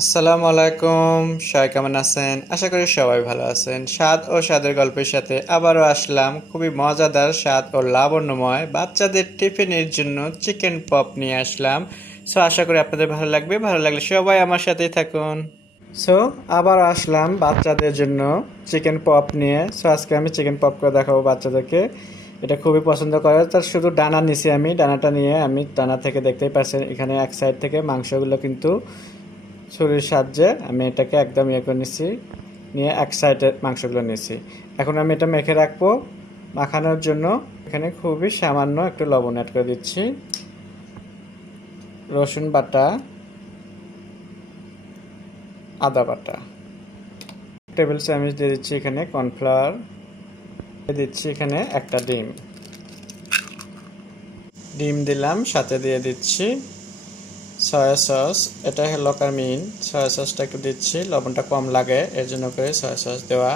আসসালামু আলাইকুম। সবাই কেমন আছেন? আশা করি সবাই ভালো আছেন। স্বাদ ও স্বাদের গল্পের সাথে আবারও আসলাম খুবই মজাদার স্বাদ ও লাবণ্যময় বাচ্চাদের টিফিনের জন্য চিকেন পপ নিয়ে আসলাম। সো আশা করি আপনাদের ভালো লাগবে। ভালো লাগলে সবাই আমার সাথেই থাকুন। সো আবার আসলাম বাচ্চাদের জন্য চিকেন পপ নিয়ে। সো আজকে আমি চিকেন পপ করে দেখাবো বাচ্চাদেরকে। এটা খুবই পছন্দ করে। তার শুধু ডানা নিছি আমি। ডানাটা নিয়ে আমি ডানা থেকে দেখতেই পাচ্ছেন এখানে এক সাইড থেকে মাংসগুলো কিন্তু ছুরির সাহায্যে আমি এটাকে একদম ইয়ে করে নিচ্ছি, নিয়ে এক সাইডের মাংসগুলো নিয়েছি। এখন আমি এটা মেখে রাখবো মাখানোর জন্য। এখানে খুবই সামান্য একটু লবণ অ্যাড করে দিচ্ছি, রসুন বাটা, আদা বাটা, টেবিল চামচ দিয়ে দিচ্ছি এখানে কর্নফ্লাওয়ার, দিয়ে দিচ্ছি এখানে একটা ডিম। ডিম দিলাম, সাথে দিয়ে দিচ্ছি সয়া সস। এটা হলো কারমিন সয়া সসটা একটু দিচ্ছি, লবণটা কম লাগে এর জন্য করে সয়া সস দেওয়া।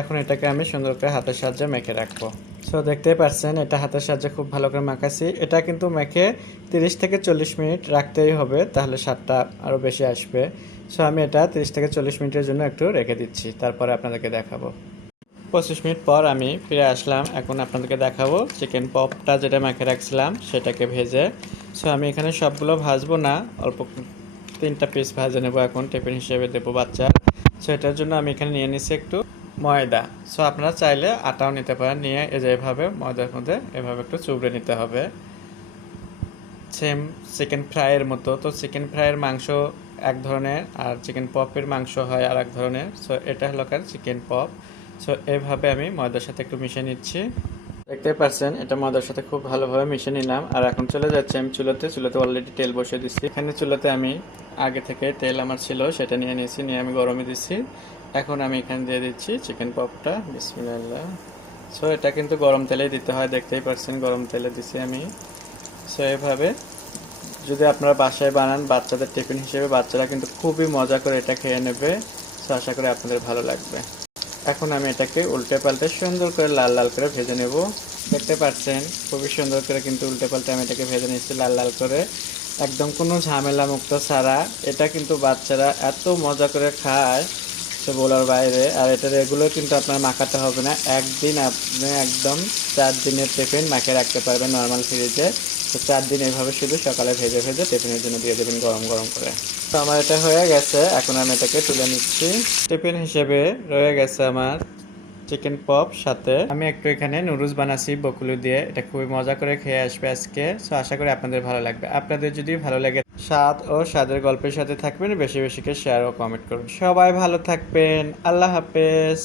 এখন এটাকে আমি সুন্দর করে হাতের সাহায্যে মেখে রাখবো। সো দেখতেই পাচ্ছেন এটা হাতের সাহায্যে খুব ভালো করে মাখাচ্ছি। এটা কিন্তু মেখে 30 থেকে 40 মিনিট রাখতেই হবে, তাহলে স্বাদটা আরও বেশি আসবে। সো আমি এটা 30 থেকে 40 মিনিটের জন্য একটু রেখে দিচ্ছি, তারপরে আপনাদেরকে দেখাবো। 25 মিনিট পর আমি ফিরে আসলাম। এখন আপনাদেরকে দেখাবো চিকেন পপটা যেটা মেখে রাখছিলাম সেটাকে ভেজে। সো আমি এখানে সবগুলো ভাজবো না, অল্প 3টা পিস ভাজে নেবো, এখন টিফিন হিসেবে দেবো বাচ্চা। সো এটার জন্য আমি এখানে নিয়ে নিচ্ছি একটু ময়দা। সো আপনারা চাইলে আটাও নিতে পারেন, নিয়ে এই যে এভাবে ময়দার মধ্যে এভাবে একটু চুবড়ে নিতে হবে, সেম চিকেন ফ্রাইয়ের মতো। তো চিকেন ফ্রাইয়ের মাংস এক ধরনের আর চিকেন পপের মাংস হয় আর এক ধরনের। সো এটা হলো কার চিকেন পপ। সো এইভাবে আমি ময়দার সাথে একটু মিশিয়ে নিচ্ছি। দেখতে পাচ্ছেন এটা ময়দার সাথে খুব ভালোভাবে মিশিয়ে নিলাম। আর এখন চলে যাচ্ছে আমি চুলোতে অলরেডি তেল বসিয়ে দিচ্ছি। এখানে চুলোতে আমি আগে থেকে তেল আমার ছিল সেটা নিয়ে নিয়েছি, নিয়ে আমি গরমে দিচ্ছি। এখন আমি এখানে দিয়ে দিচ্ছি চিকেন পপটা। বিসমিল্লাহ। সো এটা কিন্তু গরম তেলেই দিতে হয়, দেখতেই পাচ্ছেন গরম তেলে দিচ্ছি আমি। সো এভাবে যদি আপনারা বাসায় বানান বাচ্চাদের টিফিন হিসেবে, বাচ্চারা কিন্তু খুবই মজা করে এটা খেয়ে নেবে। সো আশা করি আপনাদের ভালো লাগবে। এখন আমি এটাকে উল্টে পাল্টে সুন্দর করে লাল লাল করে ভেজে নেব। দেখতে পাচ্ছেন খুবই সুন্দর করে কিন্তু উল্টে পাল্টে আমি এটাকে ভেজে নিচ্ছি লাল লাল করে, একদম কোনো ঝামেলা মুক্ত ছাড়া। এটা কিন্তু বাচ্চারা এত মজা করে খায় সে বলার বাইরে। আর এটা রেগুলার কিন্তু আপনার মাখাতে হবে না, একদিন আপনি একদম 4 দিনের টিফিন মাখিয়ে রাখতে পারবেন নর্মাল ফ্রিজে। তো 4 দিন এইভাবে শুধু সকালে ভেজে ভেজে টিফিনের জন্য দিয়ে দেবেন গরম গরম করে। তো আমার এটা হয়ে গেছে, এখন আমি এটাকে তুলে নিচ্ছি। টিফিন হিসেবে রয়ে গেছে আমার চিকেন পপ, সাথে আমি একটু এখানে নুডলস বানাচ্ছি বকুলি দিয়ে। এটা খুবই মজা করে খেয়ে আসবে আজকে। সো আশা করি আপনাদের ভালো লাগবে। আপনাদের যদি ভালো লাগে স্বাদ ও স্বাদের গল্পের সাথে থাকবেন, বেশি বেশি করে শেয়ার ও কমেন্ট করুন। সবাই ভালো থাকবেন। আল্লাহ হাফেজ।